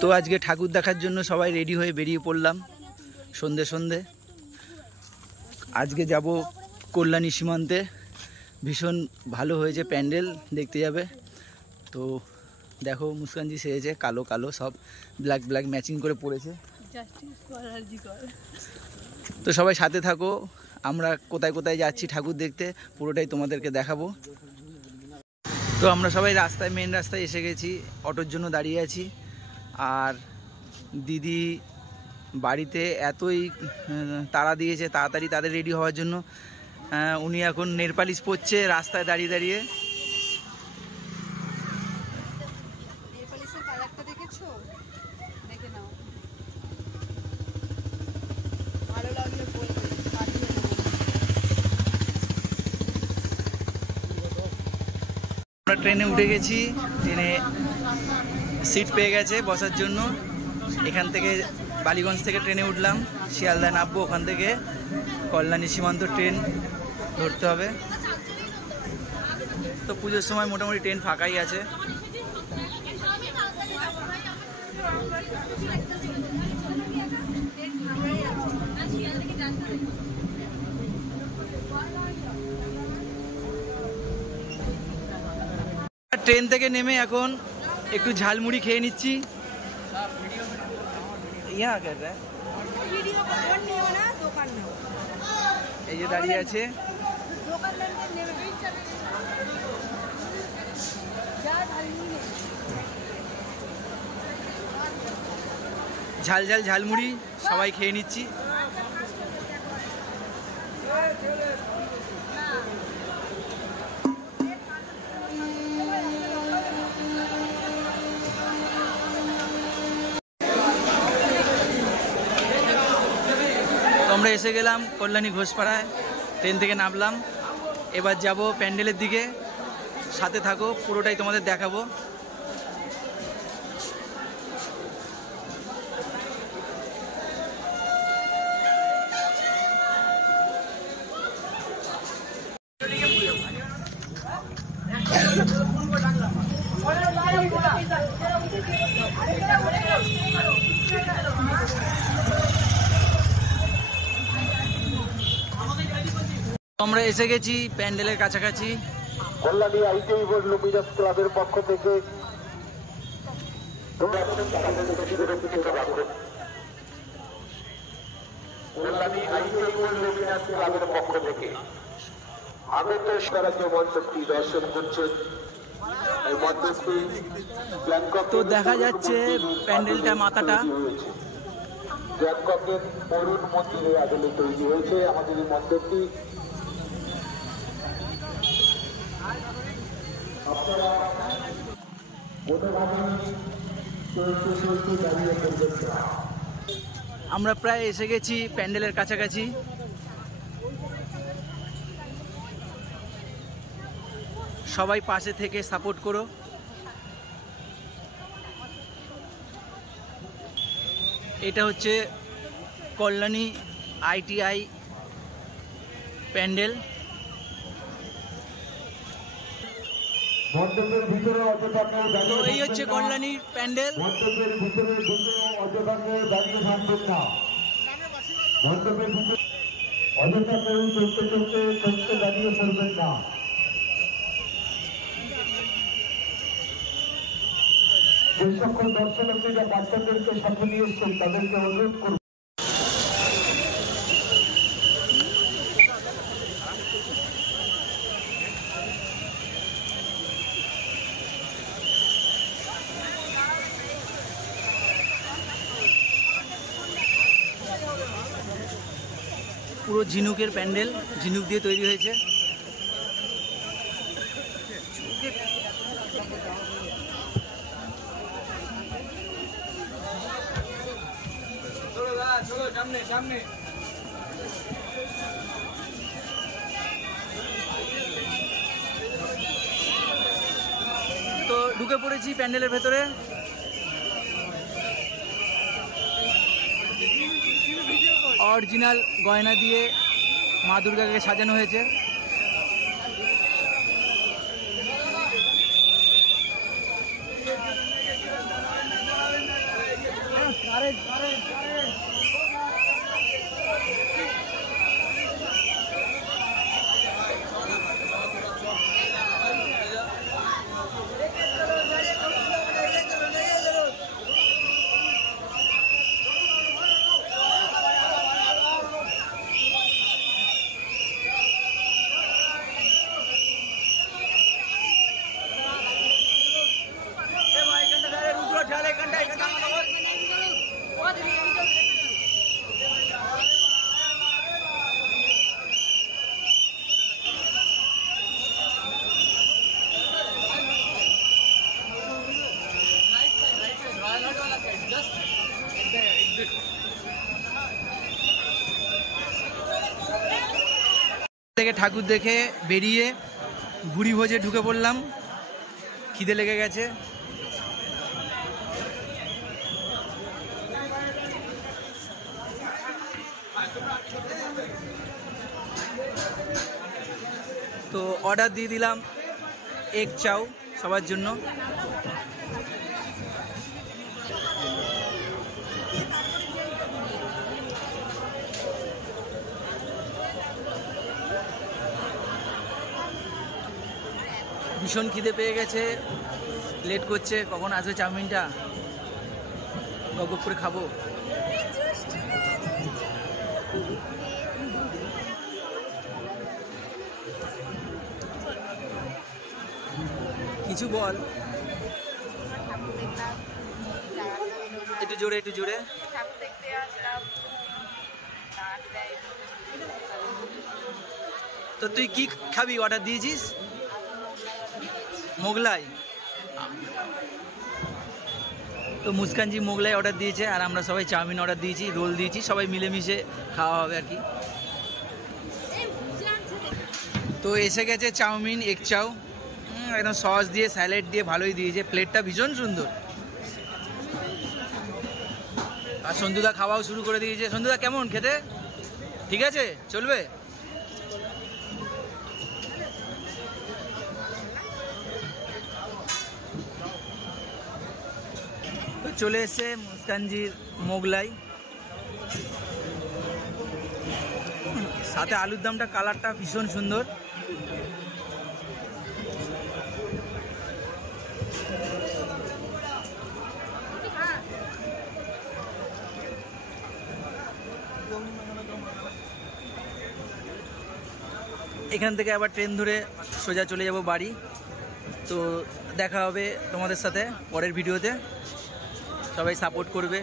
তো আজকে ঠাকুর দেখার জন্য সবাই রেডি হয়ে বেরিয়ে পড়লাম সন্ধে সন্ধে। আজকে যাব কল্যাণী সীমান্তে, ভীষণ ভালো হয়েছে প্যান্ডেল, দেখতে যাবে। তো দেখো মুস্কানজি সেজেছে কালো কালো, সব ব্ল্যাক ব্ল্যাক ম্যাচিং করে পড়েছে। তো সবাই সাথে থাকো, আমরা কোথায় কোথায় যাচ্ছি ঠাকুর দেখতে পুরোটাই তোমাদেরকে দেখাবো। তো আমরা সবাই রাস্তায়, মেন রাস্তায় এসে গেছি, অটোর জন্য দাঁড়িয়ে আছি। আর দিদি বাড়িতে এতই তাড়া দিয়েছে তাড়াতাড়ি তাদের রেডি হওয়ার জন্য, উনি এখন নেল পালিশ পরছে রাস্তায় দাঁড়িয়ে দাঁড়িয়ে। আমরা ট্রেনে উঠে গেছি, ট্রেনে সিট পেয়ে গেছে বসার জন্য। এখান থেকে বালিগঞ্জ থেকে ট্রেনে উঠলাম, শিয়ালদায় নামবো, ওখান থেকে কল্যাণী সীমান্ত ট্রেন ধরতে হবে। তো পুজোর সময় মোটামুটি ট্রেন ফাঁকাই আছে। ট্রেন থেকে নেমে এখন একটু ঝালমুড়ি খেয়ে নিচ্ছি। এই যে দাঁড়িয়ে আছে, ঝাল ঝাল ঝালমুড়ি সবাই খেয়ে নিচ্ছি। আমরা এসে গেলাম কল্যাণী ঘোষপাড়ায়, ট্রেন থেকে নামলাম। এবার যাব প্যান্ডেলের দিকে, সাথে থাকো পুরোটাই তোমাদের দেখাবো। আমরা এসে গেছি প্যান্ডেলের কাছাকাছি। কল্যাণী আইটিআই লুমিনাস ক্লাবের পক্ষ থেকে আগত স্বরাজ্য মণ্ডপটি দর্শন করছেন। এই মণ্ডপটি তো দেখা যাচ্ছে প্যান্ডেলটা মাথাটা ব্যাংককের অরুণ মন্দিরে আদলে তৈরি হয়েছে আমাদের এই মণ্ডপটি। আপনারা আমরা প্রায় এসে গেছি প্যান্ডেলের কাছাকাছি। সবাই পাশে থেকে সাপোর্ট করো। এটা হচ্ছে কল্যাণী আইটিআই প্যান্ডেল। মণ্ডপের ভিতরে অযথা তো এই হচ্ছে কল্যাণী প্যান্ডেল। মণ্ডপের ভিতরে অযথা দাঁড়িয়ে থাকবেন না। মণ্ডপের ভিতরে অযথা কেউ চলতে চলতে চলতে দাঁড়িয়ে পড়বেন না। যে সকল দর্শনার্থীরা বাচ্চাদেরকে সাথে নিয়ে এসছেন তাদেরকে অনুরোধ করব পুরো ঝিনুকের প্যান্ডেল, ঝিনুক দিয়ে তৈরি হয়েছে। তো ঢুকে পড়েছি প্যান্ডেলের ভেতরে। অরিজিনাল গয়না দিয়ে মা দুর্গাকে সাজানো হয়েছে। থেকে ঠাকুর দেখে বেরিয়ে ভুড়ি ভোজে ঢুকে পড়লাম, খিদে লেগে গেছে। তো অর্ডার দিয়ে দিলাম এগ চাউ সবার জন্য। ভীষণ খিদে পেয়ে গেছে, লেট করছে, কখন আসবে চাউমিনটা, গপ গপ করে খাবো। কিছু বল, একটু জোরে একটু জোরে। তো তুই কি খাবি অর্ডার দিয়েছিস? মোগলাই। তো মুস্কানজি মোগলাই অর্ডার দিয়েছে আর আমরা সবাই চাউমিন অর্ডার দিয়েছি, রোল দিয়েছি, সবাই মিলেমিশে খাওয়া হবে আর কি। তো এসে গেছে চাউমিন, এগ চাউ, একদম সস দিয়ে স্যালাড দিয়ে ভালোই দিয়েছে, প্লেটটা ভীষণ সুন্দর। আর সন্ধুদা খাওয়াও শুরু করে দিয়েছে। সন্ধুদা কেমন খেতে? ঠিক আছে, চলবে? তো চলে এসছে মুস্কানজির মোগলাই, সাথে আলুর দমটা, কালারটা ভীষণ সুন্দর। এখান থেকে আবার ট্রেন ধরে সোজা চলে যাব বাড়ি। তো দেখা হবে তোমাদের সাথে পরের ভিডিওতে, সবাই সাপোর্ট করবে।